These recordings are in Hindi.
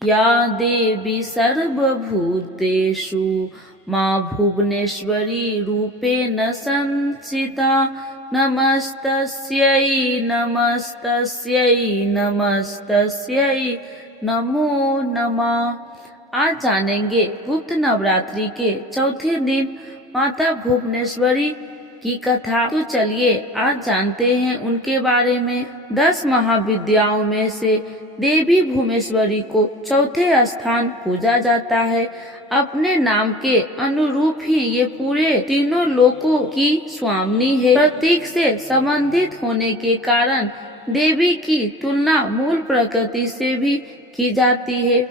या देवी सर्वभूतेषु माँ भुवनेश्वरी रूपेण संस्थिता नमस्तस्यै नमस्तस्यै नमस्तस्यै नमो नमः। आज जानेंगे गुप्त नवरात्रि के चौथे दिन माता भुवनेश्वरी की कथा। तो चलिए आज जानते हैं उनके बारे में। 10 महाविद्याओं में से देवी भुवनेश्वरी को चौथे स्थान पूजा जाता है। अपने नाम के अनुरूप ही ये पूरे तीनों लोकों की स्वामिनी है। प्रतीक से संबंधित होने के कारण देवी की तुलना मूल प्रकृति से भी की जाती है।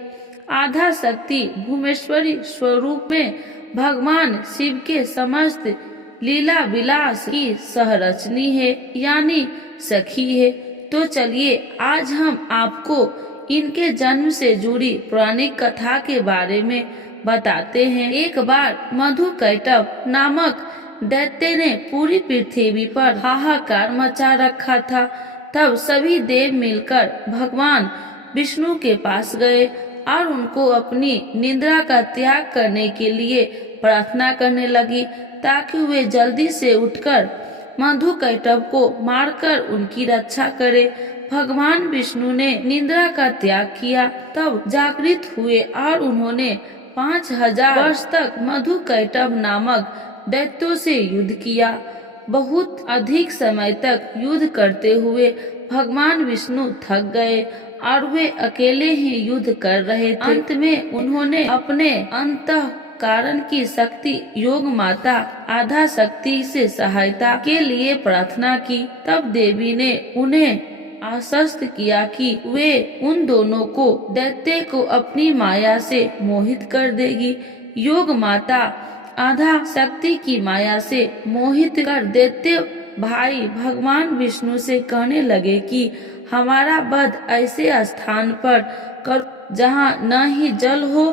आधा शक्ति भुवनेश्वरी स्वरूप में भगवान शिव के समस्त लीला विलास की सहरचनी है, यानी सखी है। तो चलिए आज हम आपको इनके जन्म से जुड़ी पौराणिक कथा के बारे में बताते हैं। एक बार मधुकैटभ नामक दैत्य ने पूरी पृथ्वी पर हाहाकार मचा रखा था। तब सभी देव मिलकर भगवान विष्णु के पास गए और उनको अपनी निद्रा का त्याग करने के लिए प्रार्थना करने लगी, ताकि वे जल्दी से उठकर मधुकैटभ को मारकर उनकी रक्षा करे। भगवान विष्णु ने निद्रा का त्याग किया, तब जागृत हुए और उन्होंने 5000 वर्ष तक मधुकैटभ नामक दैत्यों से युद्ध किया। बहुत अधिक समय तक युद्ध करते हुए भगवान विष्णु थक गए और वे अकेले ही युद्ध कर रहे थे। अंत में उन्होंने अपने अंतःकरण की शक्ति योग माता आधा शक्ति से सहायता के लिए प्रार्थना की। तब देवी ने उन्हें आश्वस्त किया कि वे उन दोनों को दैत्य को अपनी माया से मोहित कर देगी। योग माता आधा शक्ति की माया से मोहित कर दैत्य भाई भगवान विष्णु से कहने लगे कि हमारा वध ऐसे स्थान पर कर जहाँ न ही जल हो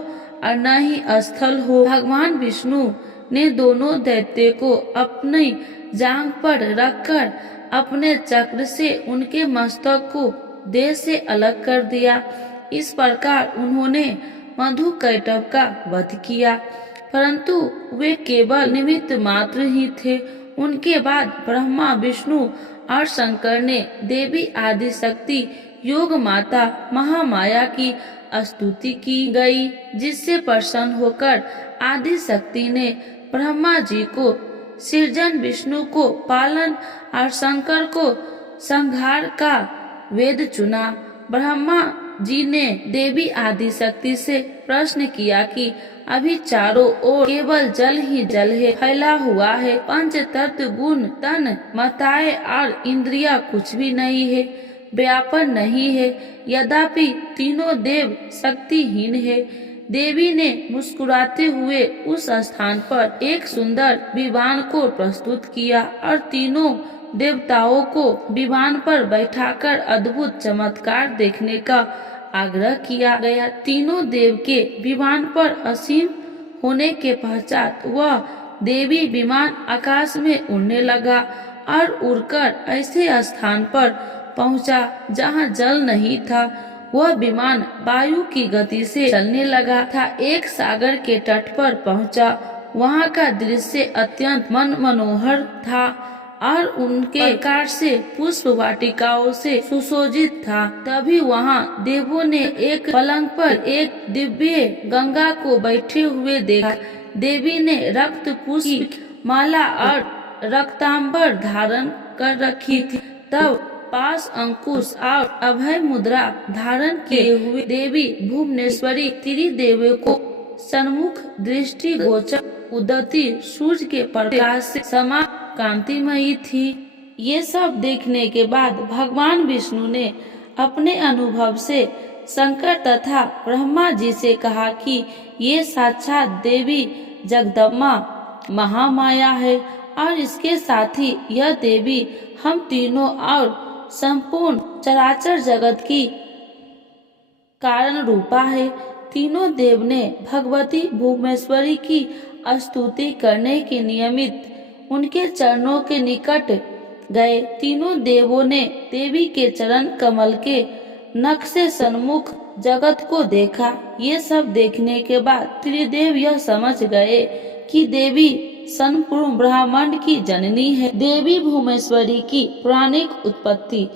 और न ही स्थल हो। भगवान विष्णु ने दोनों दैत्य को अपनी जांघ पर रखकर अपने चक्र से उनके मस्तक को देह से अलग कर दिया। इस प्रकार उन्होंने मधुकैटभ का वध किया, परंतु वे केवल निमित्त मात्र ही थे। उनके बाद ब्रह्मा विष्णु और शंकर ने देवी आदि शक्ति योग माता महामाया की स्तुति की गई, जिससे प्रसन्न होकर आदि शक्ति ने ब्रह्मा जी को सृजन, विष्णु को पालन और शंकर को संहार का वेद चुना। ब्रह्मा जी ने देवी आदि शक्ति से प्रश्न किया कि अभी चारों ओर केवल जल ही जल है, फैला हुआ है। पंच तत्व गुण तन मताएं और इंद्रिया कुछ भी नहीं है, व्यापन नहीं है। यद्यपि तीनों देव शक्तिहीन है। देवी ने मुस्कुराते हुए उस स्थान पर एक सुंदर विमान को प्रस्तुत किया और तीनों देवताओं को विमान पर बैठाकर अद्भुत चमत्कार देखने का आग्रह किया गया। तीनों देव के विमान पर असीम होने के पश्चात वह देवी विमान आकाश में उड़ने लगा और उड़कर ऐसे स्थान पर पहुंचा जहां जल नहीं था। वह विमान वायु की गति से चलने लगा था। एक सागर के तट पर पहुंचा। वहां का दृश्य अत्यंत मनमोहर था और उनके प्रकार से पुष्प वाटिकाओं से सुशोभित था। तभी वहां देवों ने एक पलंग पर एक दिव्य गंगा को बैठे हुए देखा। देवी ने रक्त पुष्प की माला और रक्तांबर धारण कर रखी थी। तब पास अंकुश और अभय मुद्रा धारण किए हुए देवी भुवनेश्वरी त्रिदेवों को सन्मुख दृष्टि गोचर उदती सूर्य के प्रकाश से समा कांतिमयी थी। ये सब देखने के बाद भगवान विष्णु ने अपने अनुभव से शंकर तथा ब्रह्मा जी से कहा कि ये साक्षात देवी जगदम्बा महामाया है और इसके साथ ही यह देवी हम तीनों और संपूर्ण चराचर जगत की कारण रूपा है। तीनों देव ने भगवती भुवनेश्वरी की स्तुति करने के निमित्त उनके चरणों के निकट गए। तीनों देवों ने देवी के चरण कमल के नख से सन्मुख जगत को देखा। ये सब देखने के बाद त्रिदेव यह समझ गए कि देवी संपूर्ण ब्रह्मांड की जननी है। देवी भुवनेश्वरी की पौराणिक उत्पत्ति।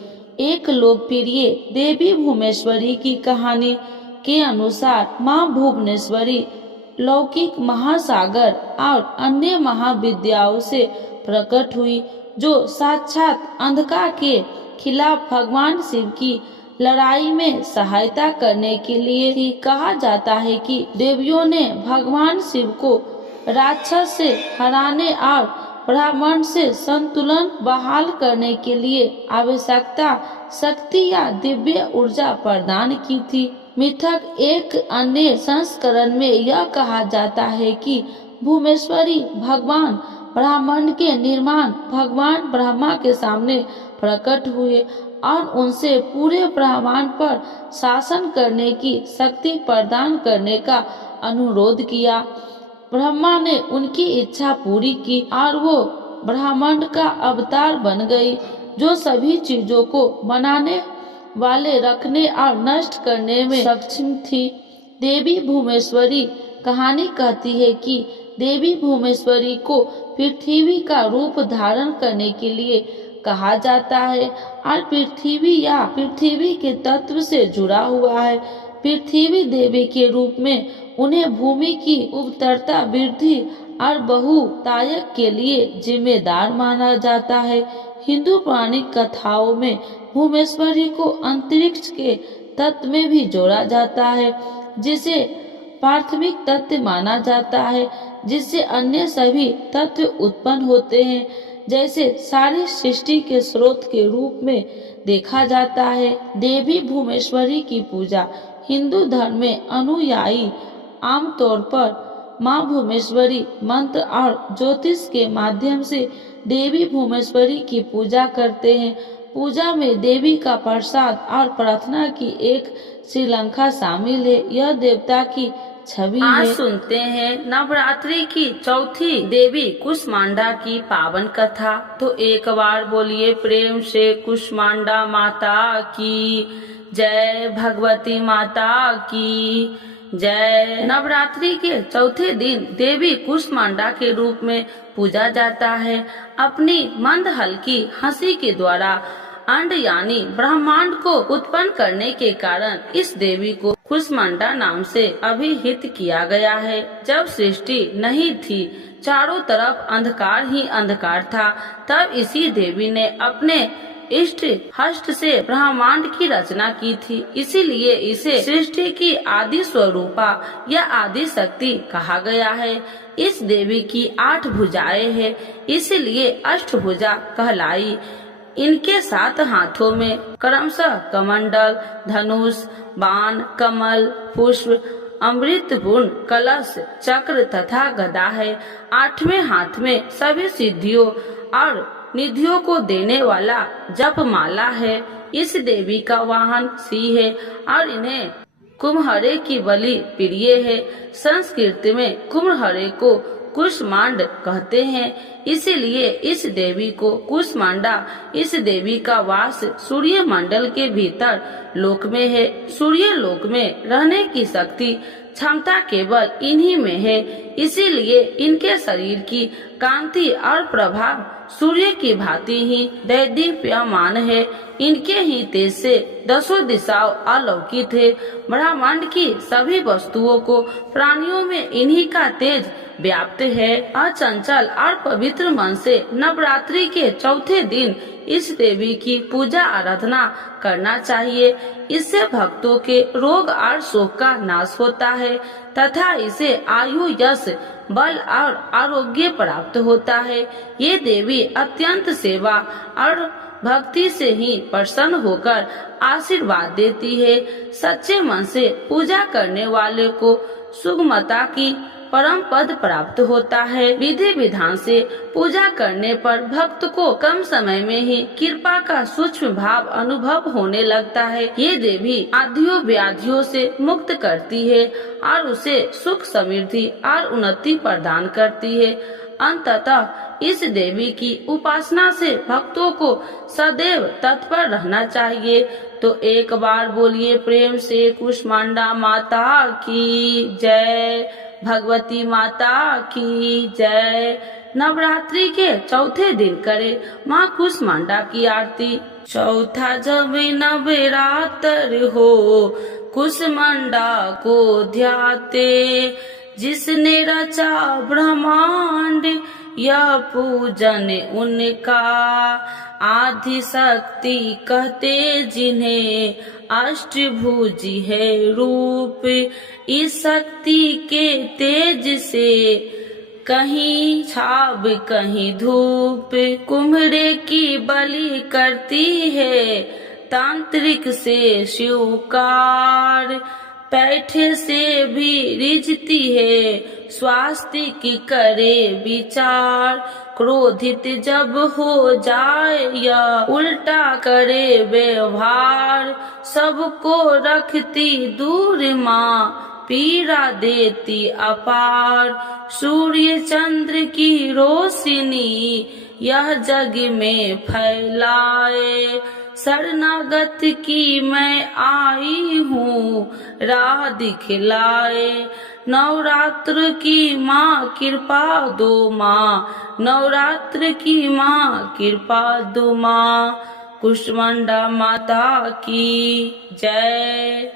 एक लोकप्रिय देवी भुवनेश्वरी की कहानी के अनुसार माँ भुवनेश्वरी लौकिक महासागर और अन्य महाविद्याओं से प्रकट हुई, जो साक्षात अंधकार के खिलाफ भगवान शिव की लड़ाई में सहायता करने के लिए ही। कहा जाता है कि देवियों ने भगवान शिव को राक्षस से हराने और ब्रह्मांड से संतुलन बहाल करने के लिए आवश्यकता शक्ति या दिव्य ऊर्जा प्रदान की थी। मिथक एक अन्य संस्करण में यह कहा जाता है कि भुवनेश्वरी भगवान ब्रह्मांड के निर्माण भगवान ब्रह्मा के सामने प्रकट हुए और उनसे पूरे ब्रह्मांड पर शासन करने की शक्ति प्रदान करने का अनुरोध किया। ब्रह्मा ने उनकी इच्छा पूरी की और वो ब्रह्मांड का अवतार बन गई, जो सभी चीजों को बनाने वाले, रखने और नष्ट करने में सक्षम थी। देवी भुवनेश्वरी कहानी कहती है कि देवी भुवनेश्वरी को पृथ्वी का रूप धारण करने के लिए कहा जाता है और पृथ्वी या पृथ्वी के तत्व से जुड़ा हुआ है। पृथ्वी देवी के रूप में उन्हें भूमि की उर्वरता वृद्धि और बहुतायत के लिए जिम्मेदार माना जाता है। हिंदू पौराणिक कथाओं में भुवनेश्वरी को अंतरिक्ष के तत्व में भी जोड़ा जाता है, जिसे प्राथमिक तत्व माना जाता है, जिससे अन्य सभी तत्व उत्पन्न होते हैं, जैसे सारी सृष्टि के स्रोत के रूप में देखा जाता है। देवी भुवनेश्वरी की पूजा हिंदू धर्म में अनुयायी आमतौर पर माँ भुवनेश्वरी मंत्र और ज्योतिष के माध्यम से देवी भुवनेश्वरी की पूजा करते हैं। पूजा में देवी का प्रसाद और प्रार्थना की एक श्रीलंका शामिल है। यह देवता की छवि है। आज सुनते हैं नवरात्रि की चौथी देवी कुष्मांडा की पावन कथा। तो एक बार बोलिए प्रेम से कुष्मांडा माता की जय, भगवती माता की जय। नवरात्रि के चौथे दिन देवी कुष्मांडा के रूप में पूजा जाता है। अपनी मंद हल्की हंसी के द्वारा अंड यानी ब्रह्मांड को उत्पन्न करने के कारण इस देवी को कुष्मांडा नाम से अभिहित किया गया है। जब सृष्टि नहीं थी, चारों तरफ अंधकार ही अंधकार था, तब इसी देवी ने अपने इष्ट हस्त से ब्रह्मांड की रचना की थी। इसीलिए इसे सृष्टि की आदि स्वरूपा या आदि शक्ति कहा गया है। इस देवी की 8 भुजाएं हैं, इसलिए अष्टभुजा कहलाई। इनके 7 हाथों में क्रमशः कमंडल, धनुष, बाण, कमल, पुष्प, अमृत गुण, कलश, चक्र तथा गदा है। 8वें हाथ में सभी सिद्धियों और निधियों को देने वाला जपमाला है। इस देवी का वाहन सिंह है और इन्हें कुम्हरे की बलि प्रिय है। संस्कृत में कुम्हरे को कुष्मांड कहते हैं, इसीलिए इस देवी को कुष्मांडा। इस देवी का वास सूर्य मंडल के भीतर लोक में है। सूर्य लोक में रहने की शक्ति क्षमता केवल इन्हीं में है, इसीलिए इनके शरीर की कांति और प्रभाव सूर्य की भांति ही दैदीप्यमान है। इनके ही तेज से 10 दिशाओं अलौकिक है। ब्रह्मांड की सभी वस्तुओं को प्राणियों में इन्हीं का तेज व्याप्त है। अचंचल और पवित्र मन से नवरात्रि के चौथे दिन इस देवी की पूजा आराधना करना चाहिए। इससे भक्तों के रोग और शोक का नाश होता है तथा इसे आयु, यश, बल और आरोग्य प्राप्त होता है। ये देवी अत्यंत सेवा और भक्ति से ही प्रसन्न होकर आशीर्वाद देती है। सच्चे मन से पूजा करने वाले को सुगमता की परम पद प्राप्त होता है। विधि विधान से पूजा करने पर भक्त को कम समय में ही कृपा का सूक्ष्म भाव अनुभव होने लगता है। ये देवी आधियों व्याधियों से मुक्त करती है और उसे सुख, समृद्धि और उन्नति प्रदान करती है। अंततः इस देवी की उपासना से भक्तों को सदैव तत्पर रहना चाहिए। तो एक बार बोलिए प्रेम से कुष्मांडा माता की जय, भगवती माता की जय। नवरात्रि के चौथे दिन करे माँ कुष्मांडा की आरती। चौथा जब नवरात्र हो कुष्मांडा को ध्याते, जिसने रचा ब्रह्मांड यह पूजन उनका। आदि शक्ति कहते जिन्हें अष्टभुजी है रूप, इस शक्ति के तेज से कहीं छाव कहीं धूप। कुम्हरे की बलि करती है तांत्रिक से स्वीकार, पैठे से भी रिझती है स्वास्थ्य की करे विचार। क्रोधित जब हो जाए या उल्टा करे व्यवहार, सबको रखती दूर माँ पीड़ा देती अपार। सूर्य चंद्र की रोशनी यह जग में फैलाए, शरणागत की मैं आई हूँ राह दिखलाए। नवरात्र की माँ कृपा दो माँ, नवरात्र की माँ कृपा दो माँ, कुष्मांडा माता की जय।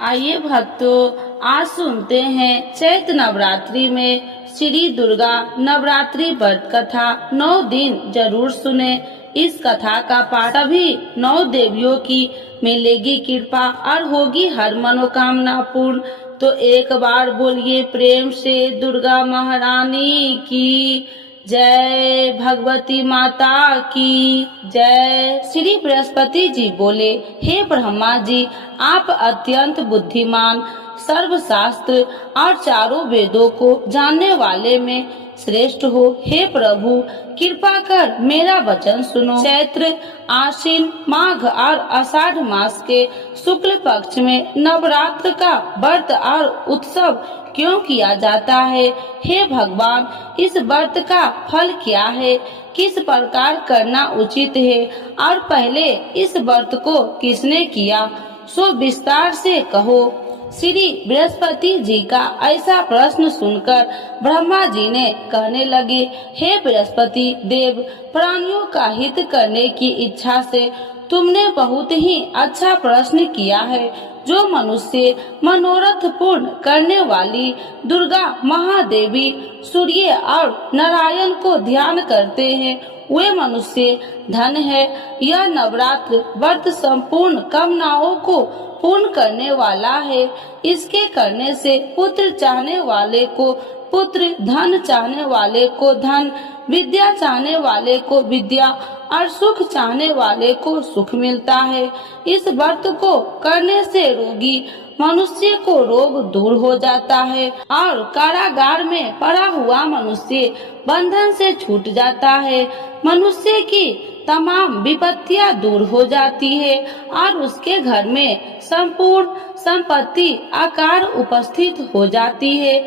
आइए भक्तों, आज सुनते हैं चैत्र नवरात्रि में श्री दुर्गा नवरात्रि व्रत कथा। 9 दिन जरूर सुने। इस कथा का पाठ सभी 9 देवियों की मिलेगी कृपा और होगी हर मनोकामना पूर्ण। तो एक बार बोलिए प्रेम से दुर्गा महारानी की जय, भगवती माता की जय। श्री बृहस्पति जी बोले, हे ब्रह्मा जी, आप अत्यंत बुद्धिमान, सर्वशास्त्र और चारों वेदों को जानने वाले में श्रेष्ठ हो। हे प्रभु, कृपा कर मेरा वचन सुनो। चैत्र, आश्विन, माघ और आषाढ़ मास के शुक्ल पक्ष में नवरात्र का व्रत और उत्सव क्यों किया जाता है? हे भगवान, इस व्रत का फल क्या है? किस प्रकार करना उचित है? और पहले इस व्रत को किसने किया, सो विस्तार से कहो। श्री बृहस्पति जी का ऐसा प्रश्न सुनकर ब्रह्मा जी ने कहने लगे, हे बृहस्पति देव, प्राणियों का हित करने की इच्छा से तुमने बहुत ही अच्छा प्रश्न किया है। जो मनुष्य मनोरथ पूर्ण करने वाली दुर्गा महादेवी, सूर्य और नारायण को ध्यान करते हैं, वे मनुष्य धन है। यह नवरात्र व्रत संपूर्ण कामनाओं को पूर्ण करने वाला है। इसके करने से पुत्र चाहने वाले को पुत्र, धन चाहने वाले को धन, विद्या चाहने वाले को विद्या और सुख चाहने वाले को सुख मिलता है। इस व्रत को करने से रोगी मनुष्य को रोग दूर हो जाता है और कारागार में पड़ा हुआ मनुष्य बंधन से छूट जाता है। मनुष्य की तमाम विपत्तियां दूर हो जाती है और उसके घर में संपूर्ण संपत्ति आकार उपस्थित हो जाती है।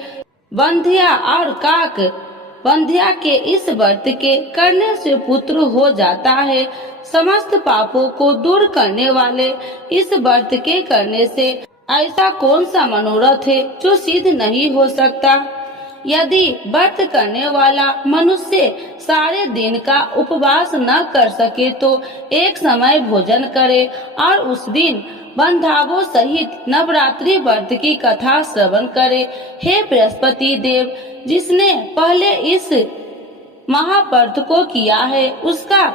बंध्या और काक बंध्या के इस व्रत के करने से पुत्र हो जाता है। समस्त पापों को दूर करने वाले इस व्रत के करने से ऐसा कौन सा मनोरथ है जो सिद्ध नहीं हो सकता? यदि व्रत करने वाला मनुष्य सारे दिन का उपवास न कर सके तो एक समय भोजन करे और उस दिन बंधावों सहित नवरात्रि व्रत की कथा श्रवण करे। हे बृहस्पति देव, जिसने पहले इस महाव्रत को किया है, उसका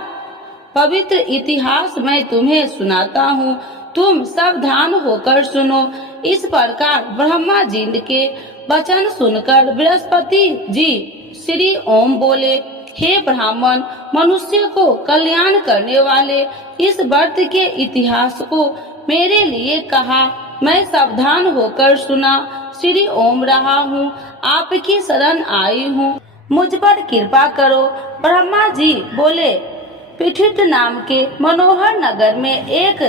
पवित्र इतिहास मैं तुम्हें सुनाता हूँ। तुम सावधान होकर सुनो। इस प्रकार ब्रह्मा जी के वचन सुनकर बृहस्पति जी श्री ओम बोले, हे ब्राह्मण, मनुष्य को कल्याण करने वाले इस व्रत के इतिहास को मेरे लिए कहा। मैं सावधान होकर सुना। श्री ओम रहा हूँ, आपकी शरण आई हूँ, मुझ पर कृपा करो। ब्रह्मा जी बोले, पीठित नाम के मनोहर नगर में एक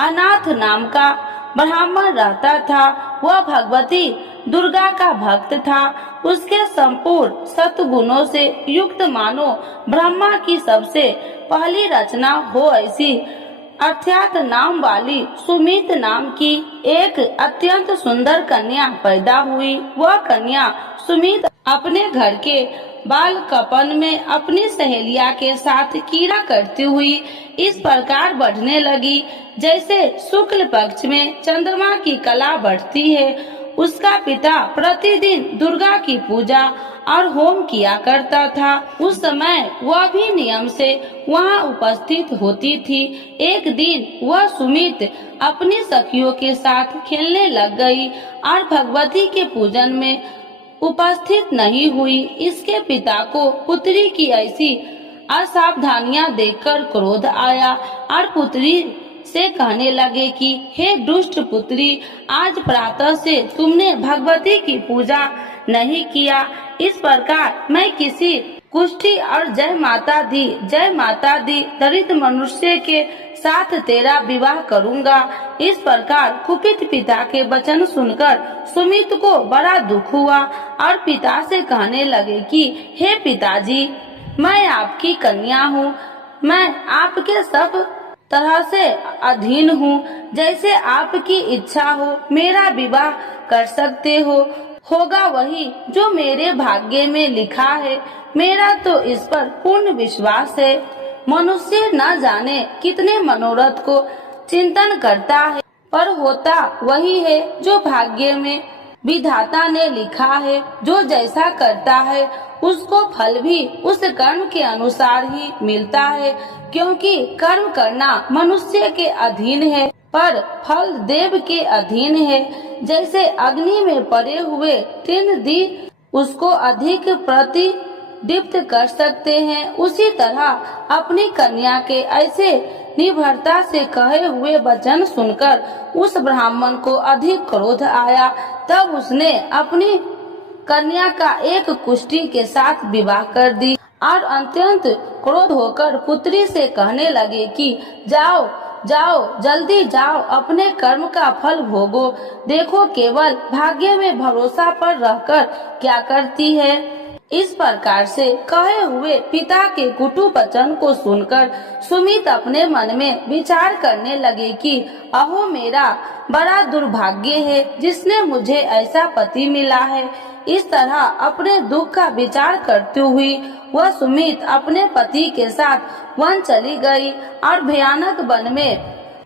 अनाथ नाम का ब्राह्मण रहता था। वह भगवती दुर्गा का भक्त था। उसके संपूर्ण सत्गुणों से युक्त मानो ब्रह्मा की सबसे पहली रचना हो ऐसी अर्थात नाम वाली सुमित नाम की एक अत्यंत सुंदर कन्या पैदा हुई। वह कन्या सुमित अपने घर के बालकपन में अपनी सहेलिया के साथ कीड़ा करती हुई इस प्रकार बढ़ने लगी जैसे शुक्ल पक्ष में चंद्रमा की कला बढ़ती है। उसका पिता प्रतिदिन दुर्गा की पूजा और होम किया करता था। उस समय वह भी नियम से वहां उपस्थित होती थी। एक दिन वह सुमित अपनी सखियों के साथ खेलने लग गई और भगवती के पूजन में उपस्थित नहीं हुई। इसके पिता को पुत्री की ऐसी असावधानियां देखकर क्रोध आया और पुत्री से कहने लगे कि हे दुष्ट पुत्री, आज प्रातः से तुमने भगवती की पूजा नहीं किया। इस प्रकार मैं किसी कुष्ठी और जय माता दी दरिद्र मनुष्य के साथ तेरा विवाह करूंगा। इस प्रकार कुपित पिता के वचन सुनकर सुमित को बड़ा दुख हुआ और पिता से कहने लगे कि हे पिताजी, मैं आपकी कन्या हूँ, मैं आपके सब तरह से अधीन हूँ। जैसे आपकी इच्छा हो मेरा विवाह कर सकते हो। होगा वही जो मेरे भाग्य में लिखा है। मेरा तो इस पर पूर्ण विश्वास है। मनुष्य न जाने कितने मनोरथ को चिंतन करता है, पर होता वही है जो भाग्य में विधाता ने लिखा है। जो जैसा करता है उसको फल भी उस कर्म के अनुसार ही मिलता है, क्योंकि कर्म करना मनुष्य के अधीन है पर फल देव के अधीन है। जैसे अग्नि में पड़े हुए तीन दी उसको अधिक प्रतिदीप्त कर सकते हैं, उसी तरह अपनी कन्या के ऐसे निर्भरता से कहे हुए वचन सुनकर उस ब्राह्मण को अधिक क्रोध आया। तब उसने अपनी कन्या का एक कुष्ठी के साथ विवाह कर दी और अत्यंत क्रोध होकर पुत्री से कहने लगे कि जाओ जल्दी जाओ, अपने कर्म का फल भोगो। देखो केवल भाग्य में भरोसा पर रहकर क्या करती है। इस प्रकार से कहे हुए पिता के कुटु वचन को सुनकर सुमित अपने मन में विचार करने लगे कि अहो, मेरा बड़ा दुर्भाग्य है जिसने मुझे ऐसा पति मिला है। इस तरह अपने दुख का विचार करती हुई वह सुमित अपने पति के साथ वन चली गई और भयानक वन में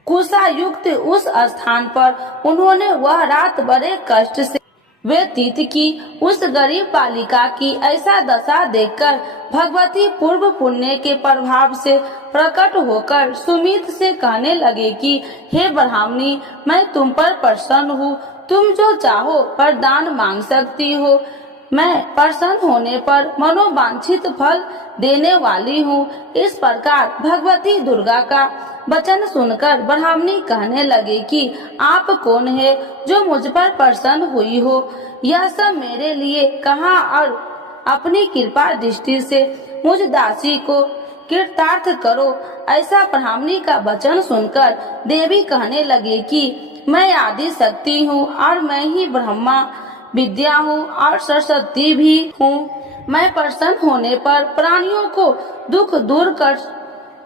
कुशा युक्त उस स्थान पर उन्होंने वह रात बड़े कष्ट से व्यतीत की। उस गरीब बालिका की ऐसा दशा देखकर भगवती पूर्व पुण्य के प्रभाव से प्रकट होकर सुमित से कहने लगे कि हे ब्राह्मणी, मैं तुम पर प्रसन्न हूँ। तुम जो चाहो वरदान मांग सकती हो। मैं प्रसन्न होने पर मनोवांछित फल देने वाली हूँ। इस प्रकार भगवती दुर्गा का वचन सुनकर ब्राह्मणी कहने लगे कि आप कौन है जो मुझ पर प्रसन्न हुई हो। यह सब मेरे लिए कहा और अपनी कृपा दृष्टि से मुझ दासी को कृतार्थ करो। ऐसा ब्राह्मणी का वचन सुनकर देवी कहने लगे कि मैं आदि शक्ति हूँ और मैं ही ब्रह्मा विद्या हूँ और सरस्वती भी हूँ। मैं प्रसन्न होने पर प्राणियों को दुख दूर कर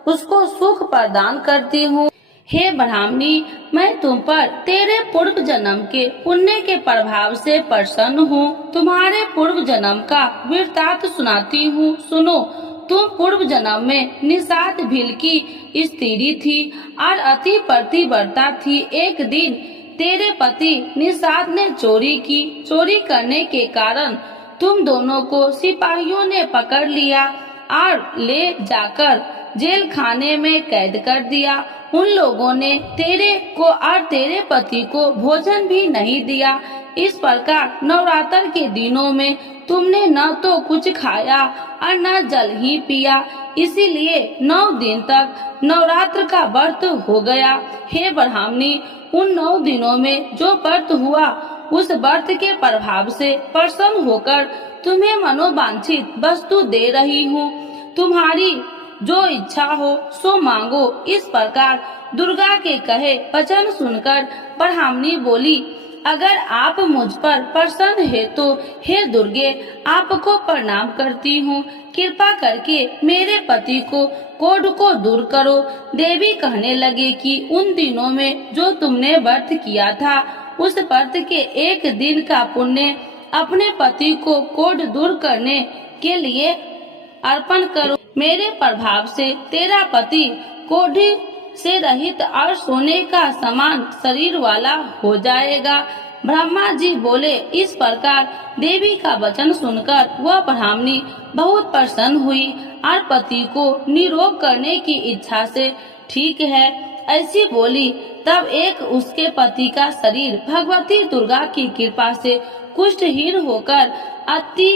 उसको सुख प्रदान करती हूँ। हे ब्राह्मणी, मैं तुम पर तेरे पूर्व जन्म के पुण्य के प्रभाव से प्रसन्न हूँ। तुम्हारे पूर्व जन्म का वृत्तांत सुनाती हूँ, सुनो। तुम पूर्व जन्म में निषाद भील की स्त्री थी और अति पतिव्रता थी। एक दिन तेरे पति निषाद ने चोरी की। चोरी करने के कारण तुम दोनों को सिपाहियों ने पकड़ लिया और ले जाकर जेल खाने में कैद कर दिया। उन लोगों ने तेरे को और तेरे पति को भोजन भी नहीं दिया। इस प्रकार नवरात्र के दिनों में तुमने न तो कुछ खाया और न जल ही पिया, इसीलिए 9 दिन तक नवरात्र का व्रत हो गया। हे ब्राह्मणी, उन 9 दिनों में जो व्रत हुआ उस व्रत के प्रभाव से प्रसन्न होकर तुम्हें मनोवांछित वस्तु दे रही हूँ। तुम्हारी जो इच्छा हो सो मांगो। इस प्रकार दुर्गा के कहे वचन सुनकर ब्राह्मणी बोली, अगर आप मुझ पर प्रसन्न है तो हे दुर्गे आपको प्रणाम करती हूँ। कृपा करके मेरे पति को कोढ़ को दूर करो। देवी कहने लगे कि उन दिनों में जो तुमने व्रत किया था उस व्रत के एक दिन का पुण्य अपने पति को कोढ़ दूर करने के लिए अर्पण करो। मेरे प्रभाव से तेरा पति कोढ़ से रहित और सोने का समान शरीर वाला हो जाएगा। ब्रह्मा जी बोले। इस प्रकार देवी का वचन सुनकर वह ब्राह्मणी बहुत प्रसन्न हुई और पति को निरोग करने की इच्छा से ठीक है ऐसी बोली। तब एक उसके पति का शरीर भगवती दुर्गा की कृपा से कुष्ठहीन होकर अति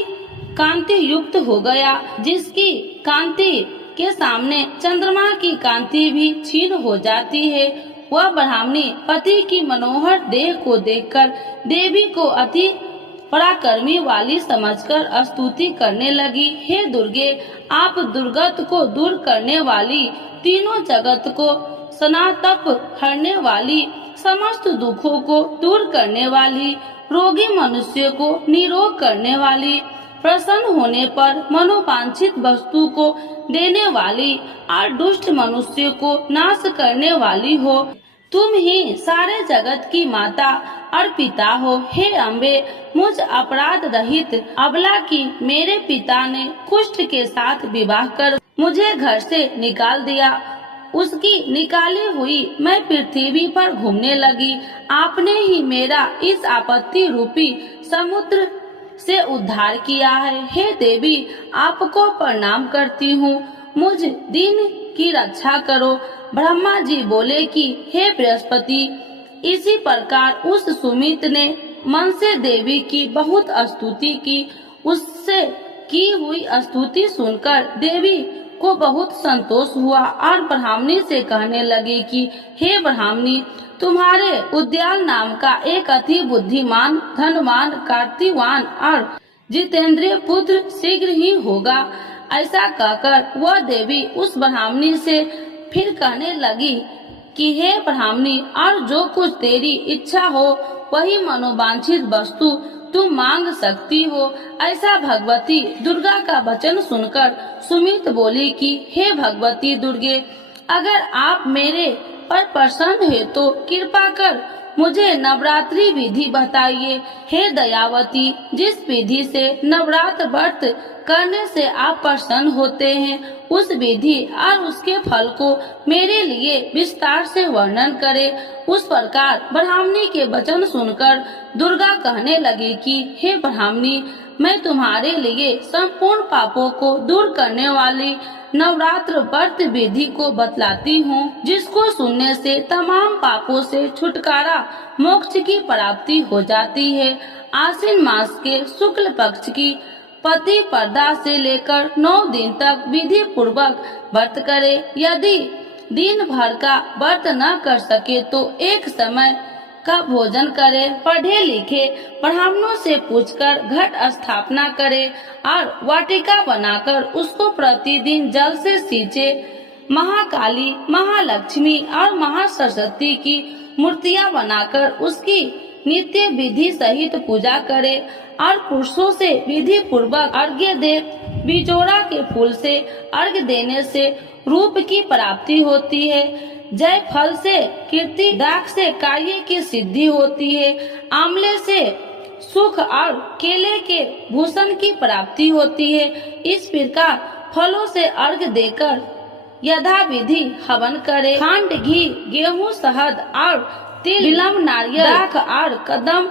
कांति युक्त हो गया, जिसकी कांति के सामने चंद्रमा की कांति भी क्षीण हो जाती है। वह ब्राह्मणी पति की मनोहर देह को देखकर देवी को अति पराक्रमी वाली समझकर स्तुति करने लगी। हे दुर्गे आप दुर्गत को दूर करने वाली, तीनों जगत को सनातप हरने वाली, समस्त दुखों को दूर करने वाली, रोगी मनुष्य को निरोग करने वाली, प्रसन्न होने पर मनोवांछित वस्तु को देने वाली और दुष्ट मनुष्य को नाश करने वाली हो। तुम ही सारे जगत की माता और पिता हो। हे अम्बे मुझ अपराध रहित अबला की मेरे पिता ने कुष्ठ के साथ विवाह कर मुझे घर से निकाल दिया। उसकी निकाली हुई मैं पृथ्वी पर घूमने लगी। आपने ही मेरा इस आपत्ति रूपी समुद्र से उद्धार किया है। हे देवी आपको प्रणाम करती हूँ, मुझ दिन की रक्षा करो। ब्रह्मा जी बोले कि हे बृहस्पति इसी प्रकार उस सुमित ने मन से देवी की बहुत स्तुति की। उससे की हुई स्तुति सुनकर देवी को बहुत संतोष हुआ और ब्राह्मणी से कहने लगी कि हे ब्राह्मणी तुम्हारे उद्याल नाम का एक अति बुद्धिमान, धनवान, कार्तिवान और जितेंद्रिय पुत्र शीघ्र ही होगा। ऐसा कहकर वह देवी उस ब्राह्मणी से फिर कहने लगी कि हे ब्राह्मणी और जो कुछ तेरी इच्छा हो वही मनोवांछित वस्तु तुम मांग सकती हो। ऐसा भगवती दुर्गा का वचन सुनकर सुमित बोली कि हे भगवती दुर्गे अगर आप मेरे पर प्रसन्न है तो कृपा कर मुझे नवरात्रि विधि बताइए। हे दयावती जिस विधि से नवरात्र व्रत करने से आप प्रसन्न होते हैं उस विधि और उसके फल को मेरे लिए विस्तार से वर्णन करें। उस प्रकार ब्राह्मणी के वचन सुनकर दुर्गा कहने लगी कि हे ब्राह्मणी मैं तुम्हारे लिए संपूर्ण पापों को दूर करने वाली नवरात्र व्रत विधि को बतलाती हूँ, जिसको सुनने से तमाम पापों से छुटकारा मोक्ष की प्राप्ति हो जाती है। आश्विन मास के शुक्ल पक्ष की पति पर्दा से लेकर 9 दिन तक विधि पूर्वक व्रत करे। यदि दिन भर का व्रत न कर सके तो एक समय का भोजन करे। पढ़े लिखे ब्राह्मणों से पूछकर घट स्थापना करे और वाटिका बनाकर उसको प्रतिदिन जल से सींचे। महाकाली, महालक्ष्मी और महासरस्वती की मूर्तियां बनाकर उसकी नित्य विधि सहित पूजा करे और पुरुषों से विधि पूर्वक अर्घ्य दे। बिजोड़ा के फूल से अर्घ्य देने से रूप की प्राप्ति होती है। जय फल से कीर्ति, दाख से कार्य की सिद्धि होती है। आंवले से सुख और केले के भूषण की प्राप्ति होती है। इस प्रकार फलों से अर्घ्य देकर यथा विधि हवन करे। खंड, घी, गेहूं, शहद और तिल, बिल्व, नारियल, दाख और कदम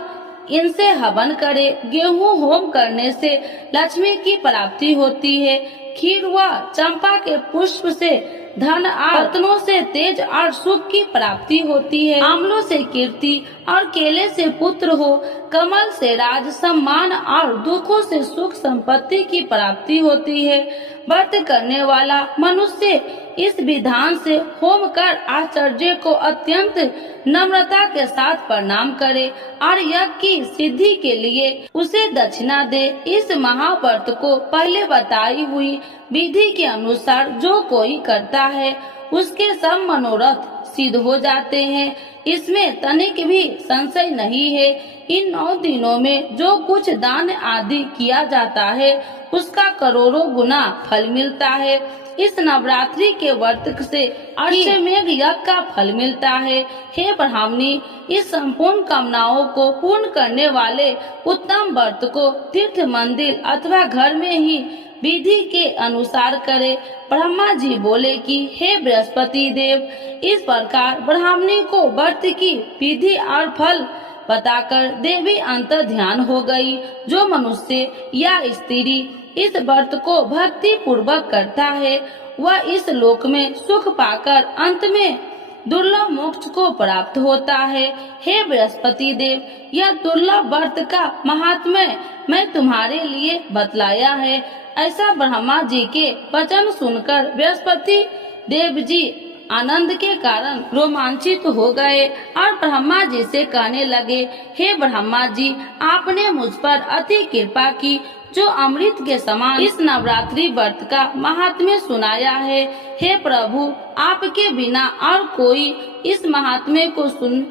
इनसे हवन करे। गेहूं होम करने से लक्ष्मी की प्राप्ति होती है। खीर व चंपा के पुष्प से धन और रत्नों से तेज और सुख की प्राप्ति होती है। आंवलों से कीर्ति और केले से पुत्र हो। कमल से राज, सम्मान और दुखों से सुख संपत्ति की प्राप्ति होती है। व्रत करने वाला मनुष्य इस विधान से होम कर आचार्य को अत्यंत नम्रता के साथ प्रणाम करे और यज्ञ की सिद्धि के लिए उसे दक्षिणा दे। इस महाव्रत को पहले बताई हुई विधि के अनुसार जो कोई करता है उसके सब मनोरथ सिद्ध हो जाते हैं। इसमें तनिक भी संशय नहीं है। इन 9 दिनों में जो कुछ दान आदि किया जाता है उसका करोड़ों गुना फल मिलता है। इस नवरात्रि के व्रत से अश्वमेध यज्ञ का फल मिलता है। हे ब्राह्मणी, इस संपूर्ण कामनाओं को पूर्ण करने वाले उत्तम व्रत को तीर्थ, मंदिर अथवा घर में ही विधि के अनुसार करे। ब्रह्मा जी बोले कि हे बृहस्पति देव, इस प्रकार ब्राह्मणी को व्रत की विधि और फल बताकर देवी अंतर ध्यान हो गई। जो मनुष्य या स्त्री इस व्रत को भक्ति पूर्वक करता है वह इस लोक में सुख पाकर अंत में दुर्लभ मोक्ष को प्राप्त होता है। हे बृहस्पति देव, यह दुर्लभ व्रत का महात्म्य मैं तुम्हारे लिए बतलाया है। ऐसा ब्रह्मा जी के वचन सुनकर बृहस्पति देव जी आनंद के कारण रोमांचित हो गए और ब्रह्मा जी से कहने लगे, हे ब्रह्मा जी, आपने मुझ पर अति कृपा की जो अमृत के समान इस नवरात्रि व्रत का महात्म्य सुनाया है। हे प्रभु, आपके बिना और कोई इस महात्म्य को सुन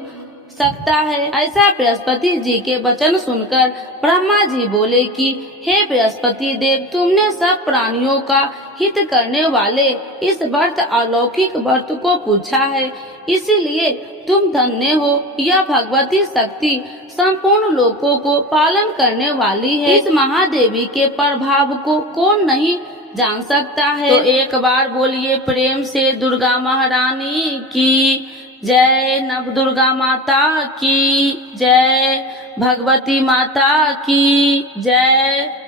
सकता है। ऐसा बृहस्पति जी के वचन सुनकर ब्रह्मा जी बोले कि हे बृहस्पति देव, तुमने सब प्राणियों का हित करने वाले इस व्रत अलौकिक व्रत को पूछा है, इसीलिए तुम धन्य हो। यह भगवती शक्ति संपूर्ण लोकों को पालन करने वाली है। इस महादेवी के प्रभाव को कौन नहीं जान सकता है। तो एक बार बोलिए प्रेम से दुर्गा महारानी की जय, नव दुर्गा माता की जय, भगवती माता की जय।